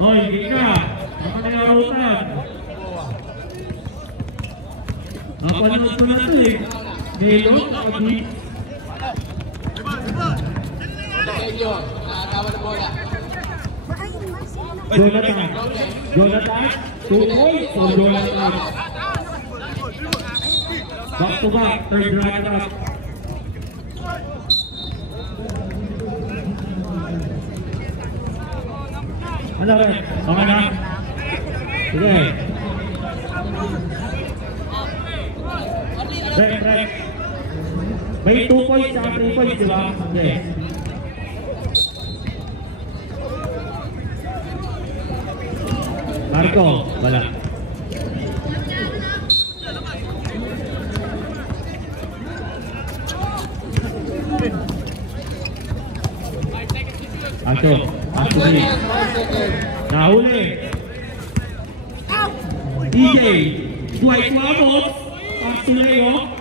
Oy, Gika. Ako na yung arutan. Napanood ko na ito eh. Ngayon, nakabit. Jonathan. 2 points for Jonathan. Back to back, third round up. Ano rin? Okay na? Sige. Break. May 2 points at 3 points, di ba? Sige. Marco, wala. Ato, Ashley. Nahuli. DJ, Dwight Ramos. Pass to Leo.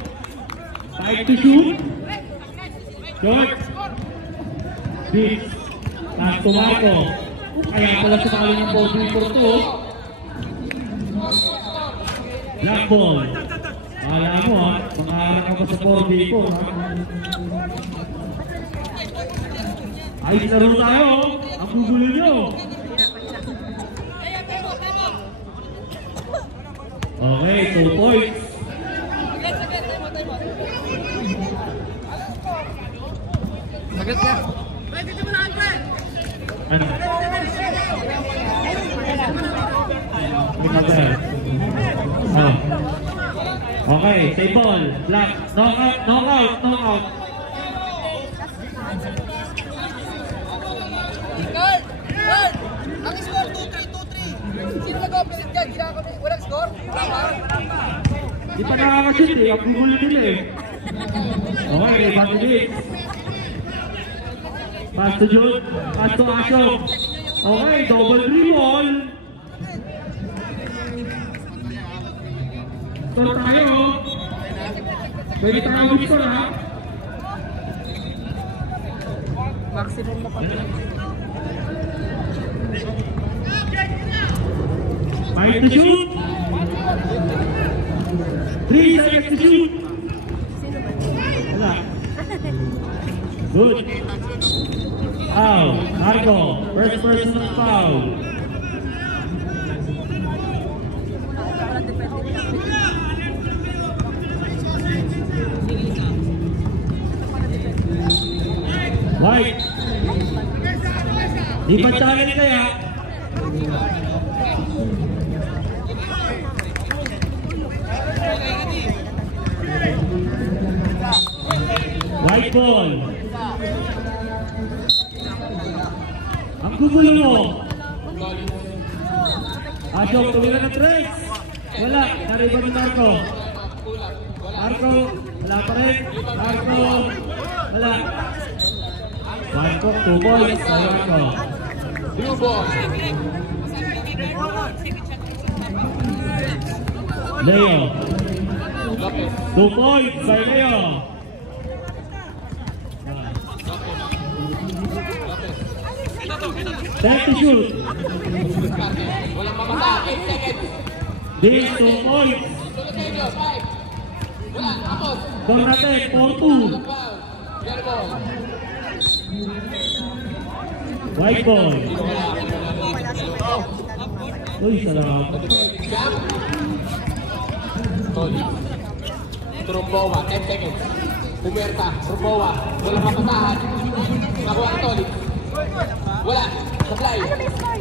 5 to shoot. Short. Big. Pass to Marco. Kaya pala sumali ng ball for 2. Black ball. Kala mo ha, makaharap ka pa sa 4v4 ha. Ayos na rin tayo, ang gugulo nyo. Okay, 2 points. Sagat ka. Ano? Oh. Okay, save ball. Black. Knockout. Guard! Ang score 2-3. Sino nag-opposite dyan? Walang score? Di pa nakakashoot eh. Ang gugulo nila eh. Okay, Batilid. Pass to Jude. Pass to Ashok. Okay, double dribble. Score tayo. Pwede tayo mag-score ha. Maximum na pa. 5 to shoot. 3 seconds to shoot. Wala. Good. Foul. Marco. First personal foul. White. Di pa challenge kaya? White ball. Ang gugulo mo. Ashok, tumila na trace. Wala, nariba ni Marco. Marco, wala pa rin. Marco, wala. Marco, 2 points. Marco. 2 balls. Leo. 2 points by Leo. Back to shoot. Walang mamata. 8 seconds. Big 2 points. Sunod sa inyo. 5. Wala. Tapos. Cornatek, 4-2. Yellow ball. White ball. Uy, salamat. Toli. Trumbowa. 10 seconds. Pumerta. Trumbowa. Walang mapatahan. Nakuha ang Toli. Wala. Supply.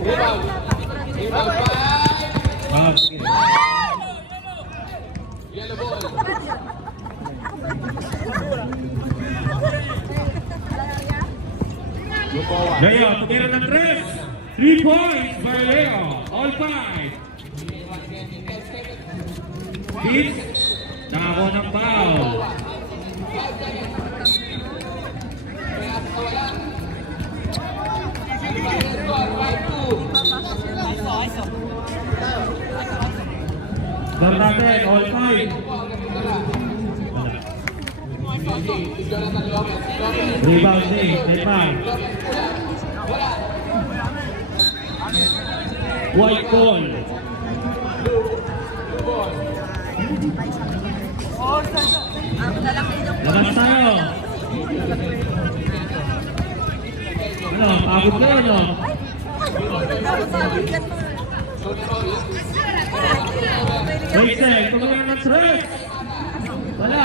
Rebound. Rebound. 5. Yellow ball. Leo, tumira ng 3. 3 points by Leo. All 5. Beat. Nakakuha ng foul. Cornatek, all 5. Rebound din, 5. White ball. Labas tayo. Ano, pagod kayo, no? Rachel, tumagal ng stress. Wala.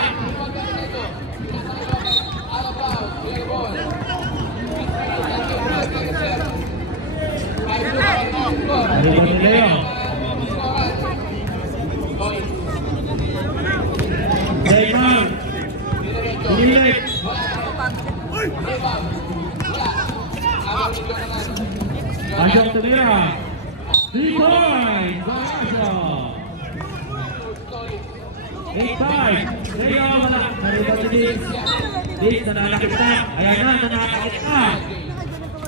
Ano ba si Leo? Raymond. Pinilit. Asyong tumira. 3 points. Asya. 8-5. Leo, wala. Nariba si Diggs. Diggs, nananakit na. Ayan na, nananakit na.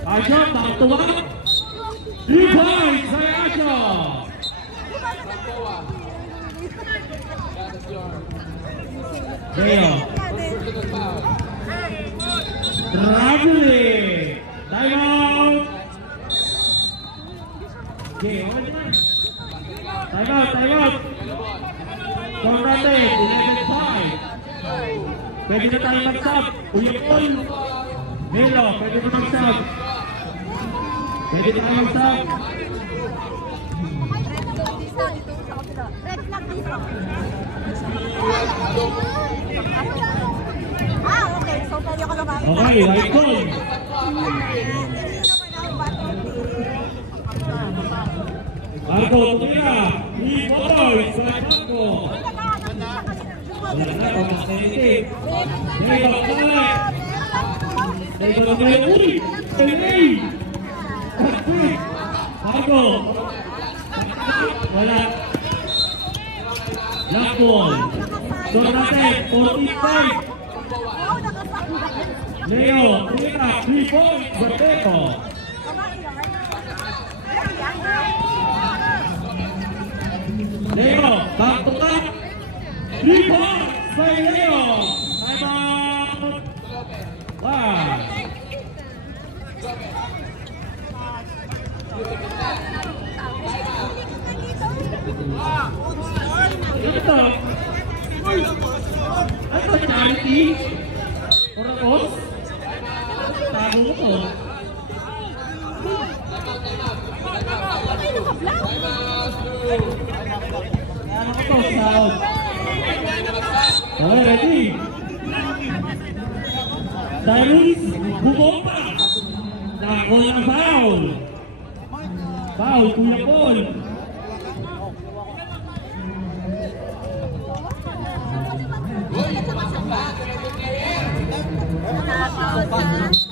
Asyong, taktuwa. 3 points. Asya. Leo. Traveling. Time out. Okay, okay na. Time out, time out. Score natin, 11-5. Pwede na tayo mag-sub. Kuya Paul. Melo, pwede na mag-sub. Pwede na tayo mag-sub. Okay. So, pwede ko naman. Okay, right goal. Ako, tumira. 3 points. Ako. Wala na, pagkakaitin. Leo, kaya. Leo, kaya. Uri! Pelay! Kakit! Ako. Wala. Black ball. So natin, 45. Leo, tumira. 3 points. Berteko. Leo, back to back. 3 points by Leo. Time out. Wow. Ito. Ito, charity. Or boss. Tago mo to. Ano ko to? Sound. Okay, ready? Cyrus, bumomba. Nako ng foul. Foul, Kuya Paul.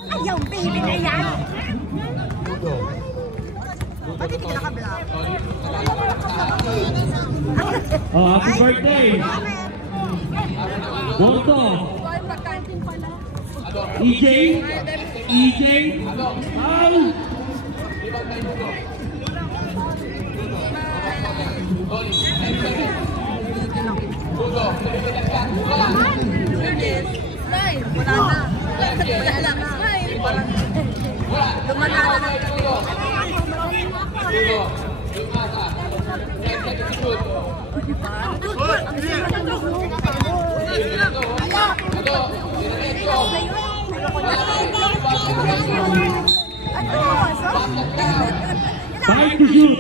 Ay, yung baby na yan. Ba't hindi ka naka-block? Oh, happy birthday. Volto. EJ. EJ. Foul. Five to shoot.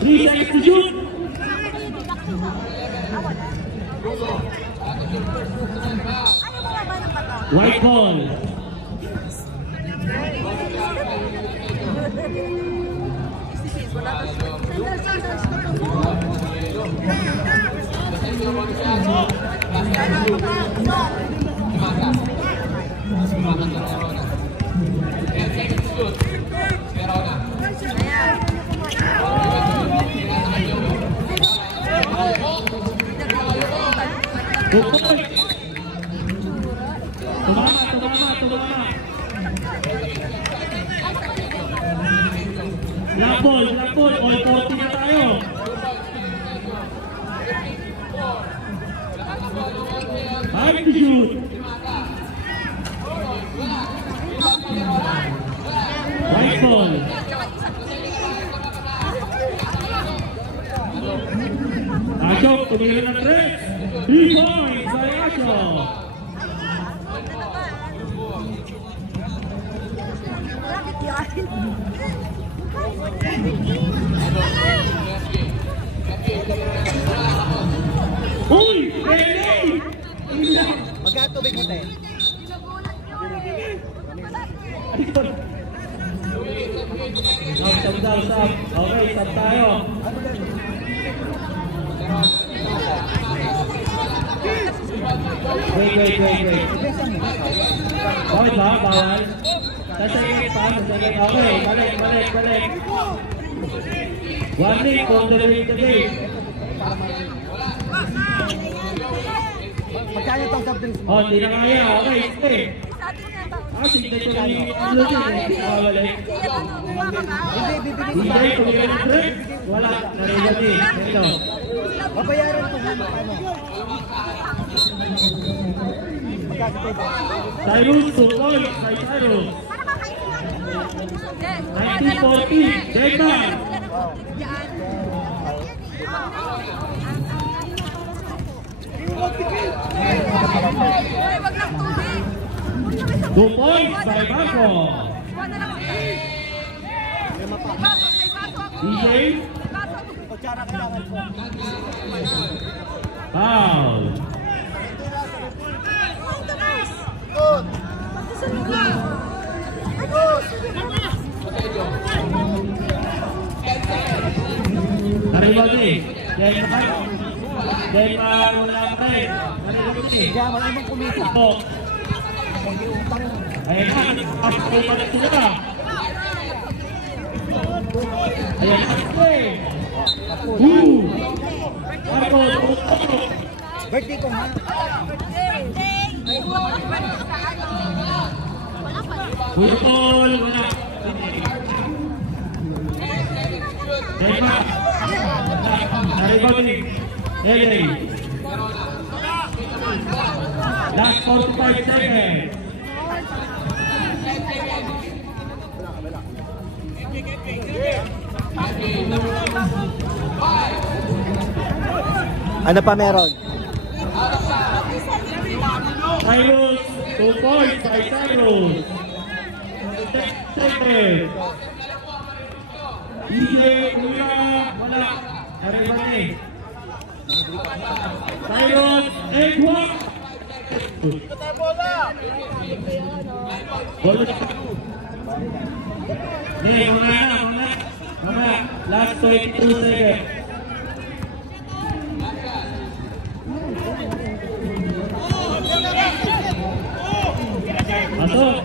3 seconds to shoot. White ball. Tumama. Black ball. All 40 na tayo. Five to shoot. White ball. tumira ng 3. 3 points by Asyo. Uy! Hey! Magkatubig mo tayo. Stop. Okay, stop tayo. Wait. Bakit ba? Bawal? Sasagay pa. Okay, balik. Warning, controlling the game. Magkano itong soft drinks mo? Oh, hindi na kaya. Okay, stay. Signature ni Lucy. Balik. Hindi, tumira ng 3. Wala. Narigati. Ito. Babayaran ko muna. Ano? Cyrus, 2 points by Cyrus. 1940, Denmark. Two points by Marco. DJ. Foul. Naribagi. Denmark wala pa rin. Naribagi. Wala namang kumita. Ayan na, pasok pa na sila. Ayan na, Marco, birthday ko ha. Bulol, wala. Denmark. Naribagi. LA. Last 45 seconds. Ano pa meron? Cyrus, 2 points by Cyrus. 10 seconds. DJ, Kuya, wala. Naribagi. Cyrus, 8-1. Bola. Mga last 22 seconds. Masuk.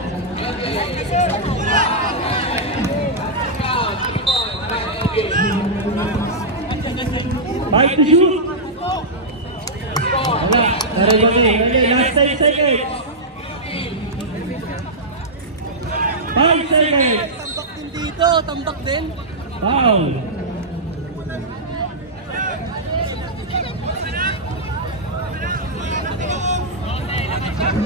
Baik to shoot. Wala, Naribagi. Last 10 seconds. 5 seconds. Tambak din dito, tambak din. Foul.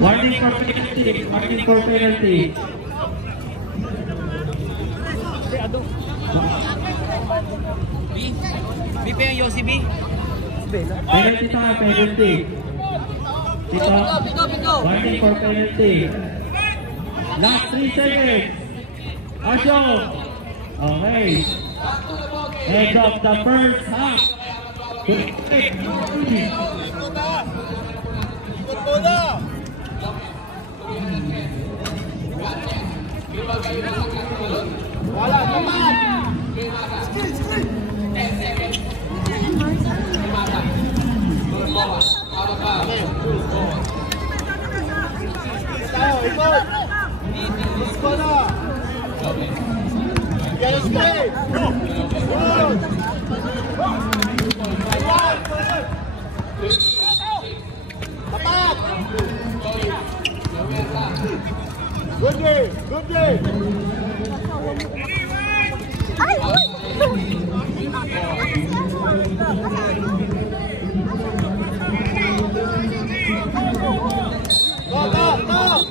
Warning for penalty. B pa yung Yossi B? Penalty time, penalty. Dito, warning for penalty. Last 3 seconds. Asyo. Okay. End of the first half. Wala, naman! Tayo, ikot! Gusto na! Yes, play! Tapat! Good game! Good game! Ay! Go, go, go!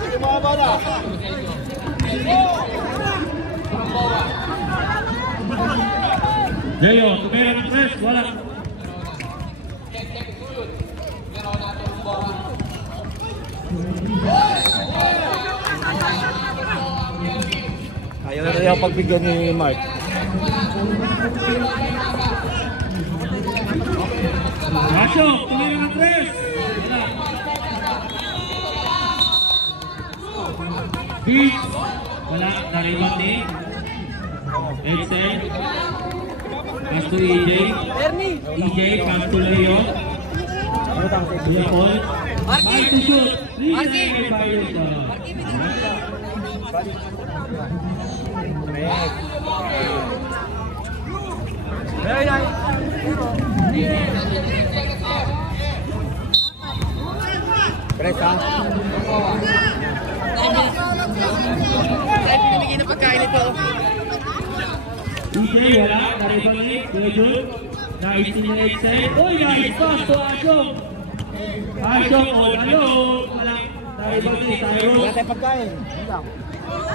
Sige mga bala! Leo, tumira ng press, wala. Ayaw na tayo pagbigyan ni Mark. Rasyo, tumira ng press. Wala. Beats, wala. Naribat ni Excel. Pass to EJ. EJ, pass to Leo. Leo Paul. Pass to shoot. Very nice. Press ha. Ay, pinamigay na pagkain ito. EJ, wala. Naribat ni Leo. Nice in the Excel. Uy, nice pass to Ashok. Ashok, all alone. Wala. Naribat ni Cyrus. Wala tayong pagkain.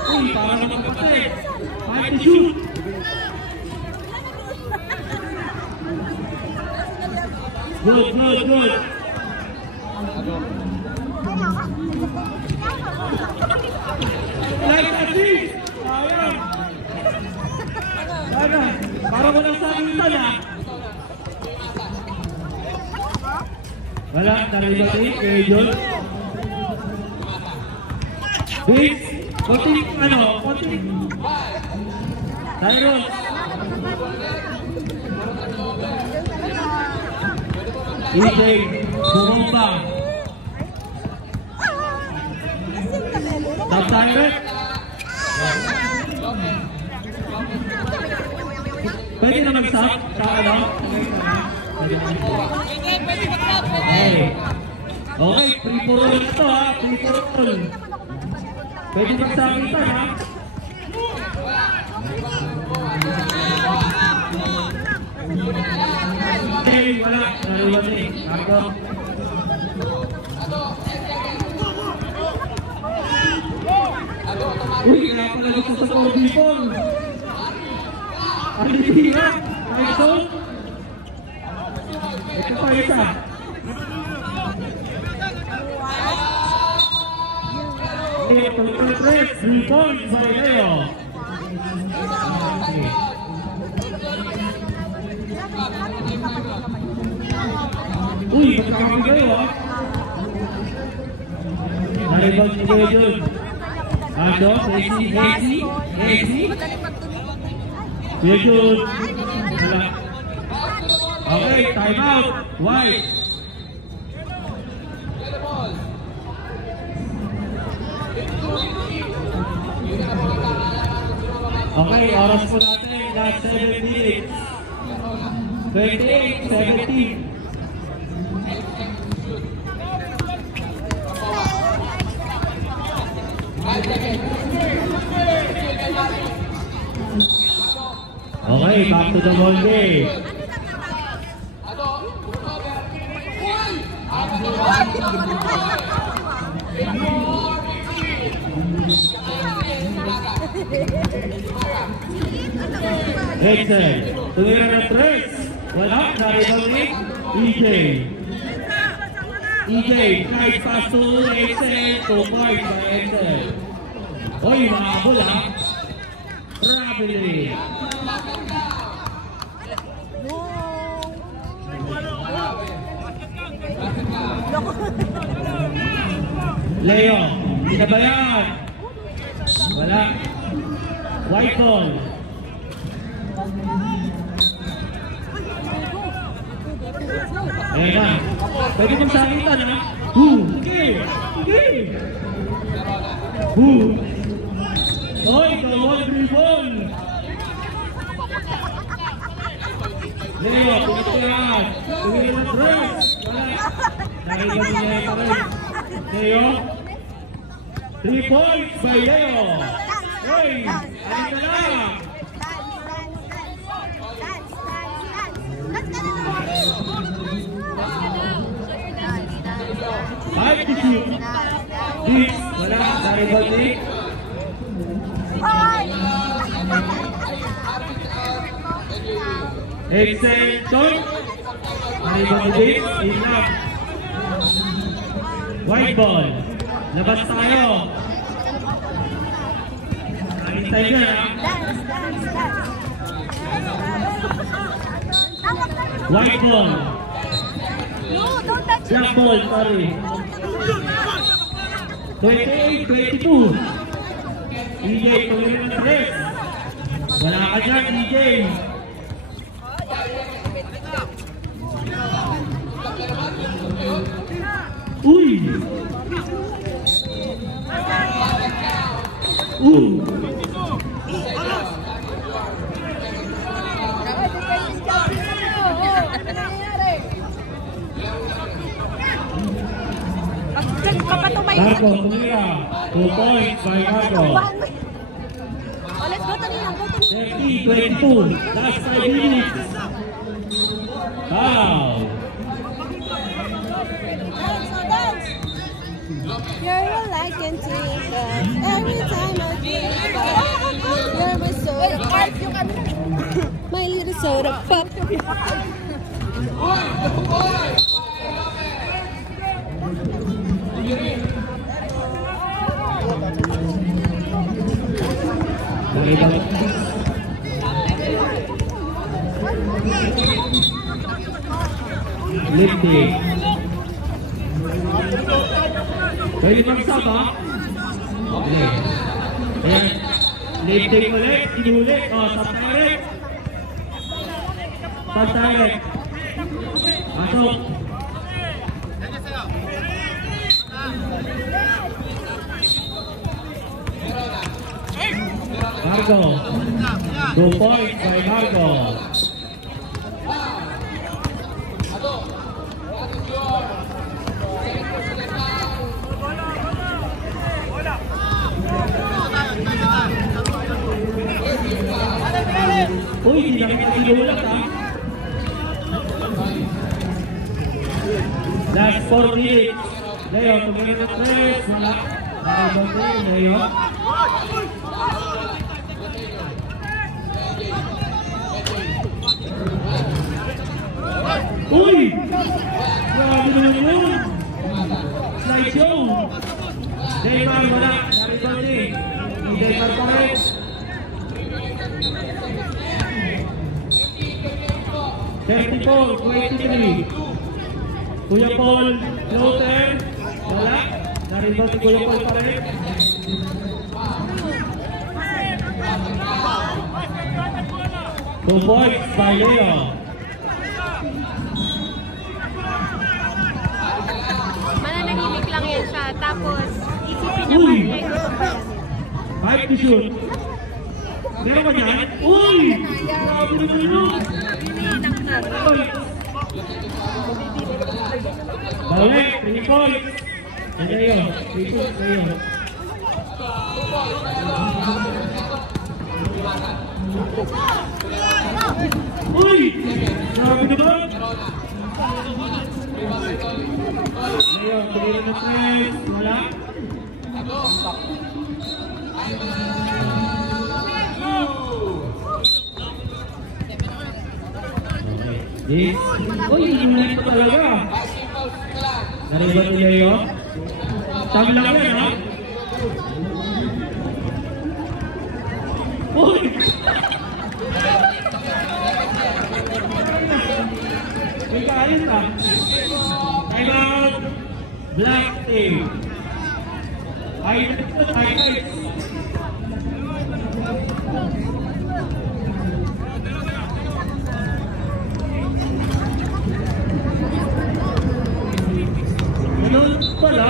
Uy, parang naman kapatid. Pass to shoot. Good, good, good. Like assist. Ayan. Sana. Para mo lang sa akin sana. Wala, naribati. Kaya John. Biggs. Konting, konting. Cyrus. EJ, bumomba. Top Cyrus. Pwede na mag-stop sa ano? Okay. Okay, free for all na to ha. Free for all. Pwede magsakitan ha. Okay, wala. Nariwan eh. Ako. Uy, kaya pala gusto sa Cordipon. Alibira. Ito. Ito pa isa. Ito pa 3 points by Leo. Uy, magkakamagay ha. Naribag ni Kuya Jun. Ado, Casey. Kuya Jun. Okay, time out. White. Okay, oras po natin. Last 7 minutes. 28-17. Okay, back to the ball game. Excel, tumira ng 3. Wala, naribang ni EJ. EJ, nice pass to Excel. 2 points by Excel. Oy, mahabol ha. Traveling. Leo, hindi na ba yan? Wala. White ball. Ayan na. Pwede kong sakitan ha. Okay. Oy, gawag dribble. Leo, pinagkakas. Tumili ng 3. Wala. Narinig niya pa rin. Leo. 3 points by Leo. Oy, alin ka lang. Five to shoot. Beats, wala. Naribag ni Extension. Naribon ni James. Enough. White ball. Labas tayo. Nakintay nyo na. White ball. Black ball, sorry. 28-22. EJ, tuloy mo na rin. Wala ka dyan, EJ. Uy! Marco, tumira. 2 points by Marco. Let's go to Nina. 30-22. Last 5 minutes. Foul. You're all I can think of every time I think of. You're my soda pop. My little soda pop. Lifting. Pwede mag-sub, ha? Okay. Ayan. Lifting ulit. Inulit. O, sub direct. Sub direct. Pasok. Marco. 2 points by Marco. Uy, hindi na kita sinulat, ha? Last 4 minutes. Leo, tumira na 3. Wala. Nakibot na Leo. Uy! Grabe naman yun! Slide show! Neymar, wala. Nakibot eh. Neymar pa rin. Technical, 23. Kuya Paul, floater. Wala. Naribot si Kuya Paul pa rin. Two points by Leo. Mananahimik lang yan siya. Tapos, isipin niya pa rin. 5 to shoot. Meron ka dyan? Uy! Grabe naman yun! Balik, 3 points. Ano yun? 3 points na yun. Uy! Grabe naman! Ngayon, tumira na 3. Wala. Uy, hindi na ito talaga. Naribot niya yun. Tag lang yan, ha? Uy! May kaalis, ha? Time out! Black team. Highlights. Ganun pala.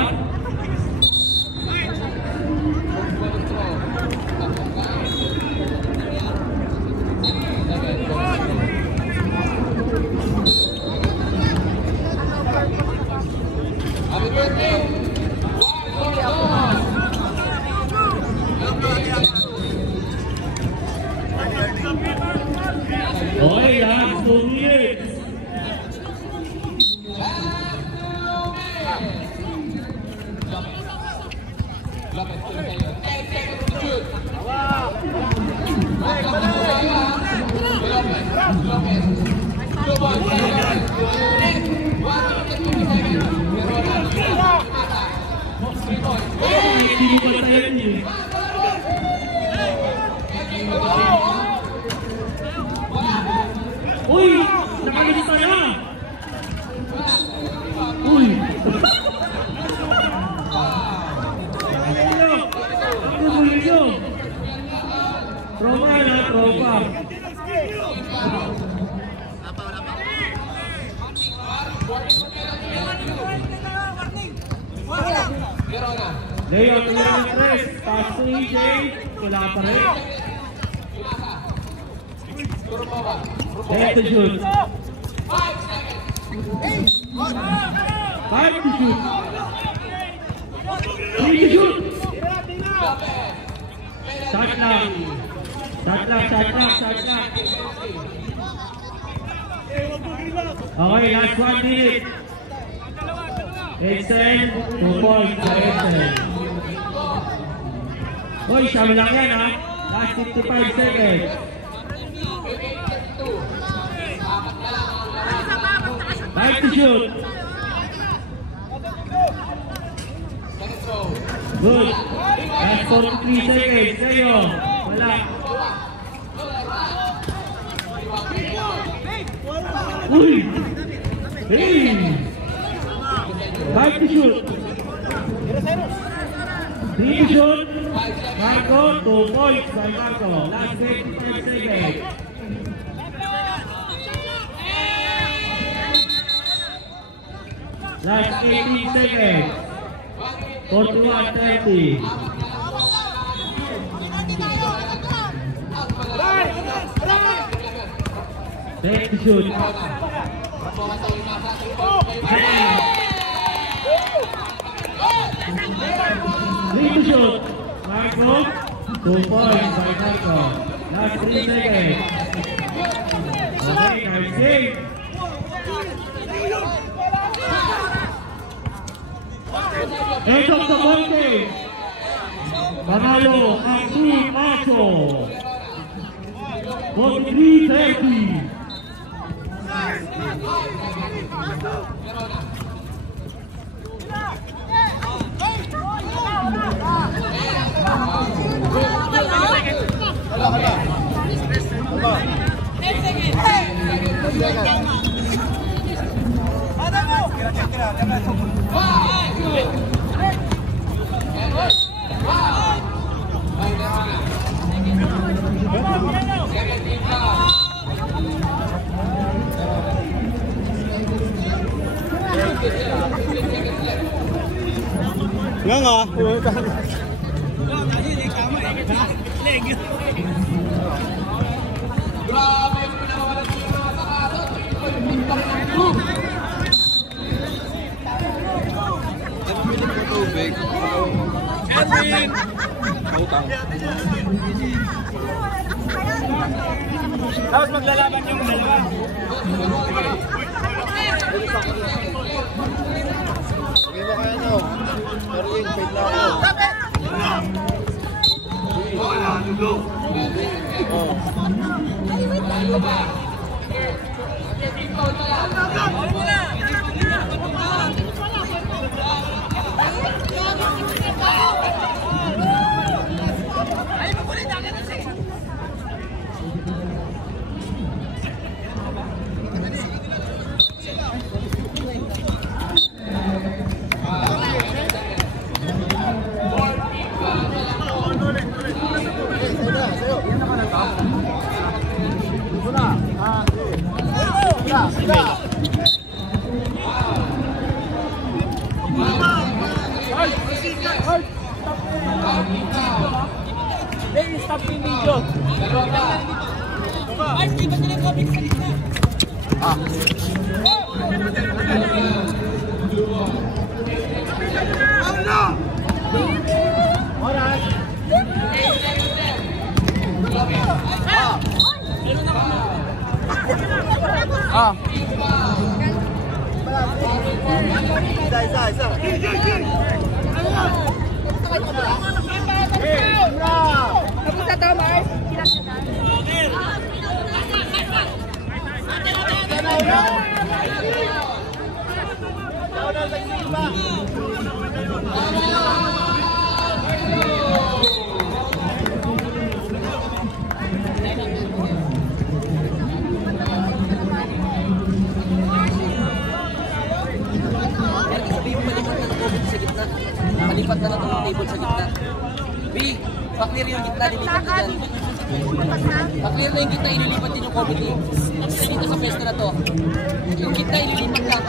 Leon, Leon, Tres. Pass to EJ. Wala pa rin. Left to shoot. 5 to shoot. 3 to shoot. Shot lang. Shot lang, shot lang, shot lang. Okay, last 1 minute. Extend, 2 points sa extend. Hoy, siyama lang yan ha. Last 55 seconds. Back to shoot. Good. Last 43 seconds. Sa'yo. Wala. Uy! Hey! Back to shoot. 3 to shoot. Marco, 2 points by Marco. Last 25 seconds. Last 18 seconds. 41-30. Take the shoot. 3 to shoot. Marco, 2 points by Marco. Last 3 seconds. Okay, nice game. End of the ball game. Panalo ang Team Macho. 43-30. Nga nga. Edwin! Utang. Tapos maglalaban yung dalawa. Hindi mo kaya no. Darwin, wait lang ako. Stop yung video. Ay, di ba sila comic sa lista? Isa. Kamusta daw, Mars? Malipat na lang itong table sa gitna. B, pa-clear yung gitna, lilipat na dyan. Pa-clear na yung gitna, ililipat din yung COVID team. Dito sa pesta na to. Yung gitna, ililipat lang.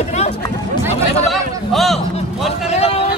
Oh! Monster na lang!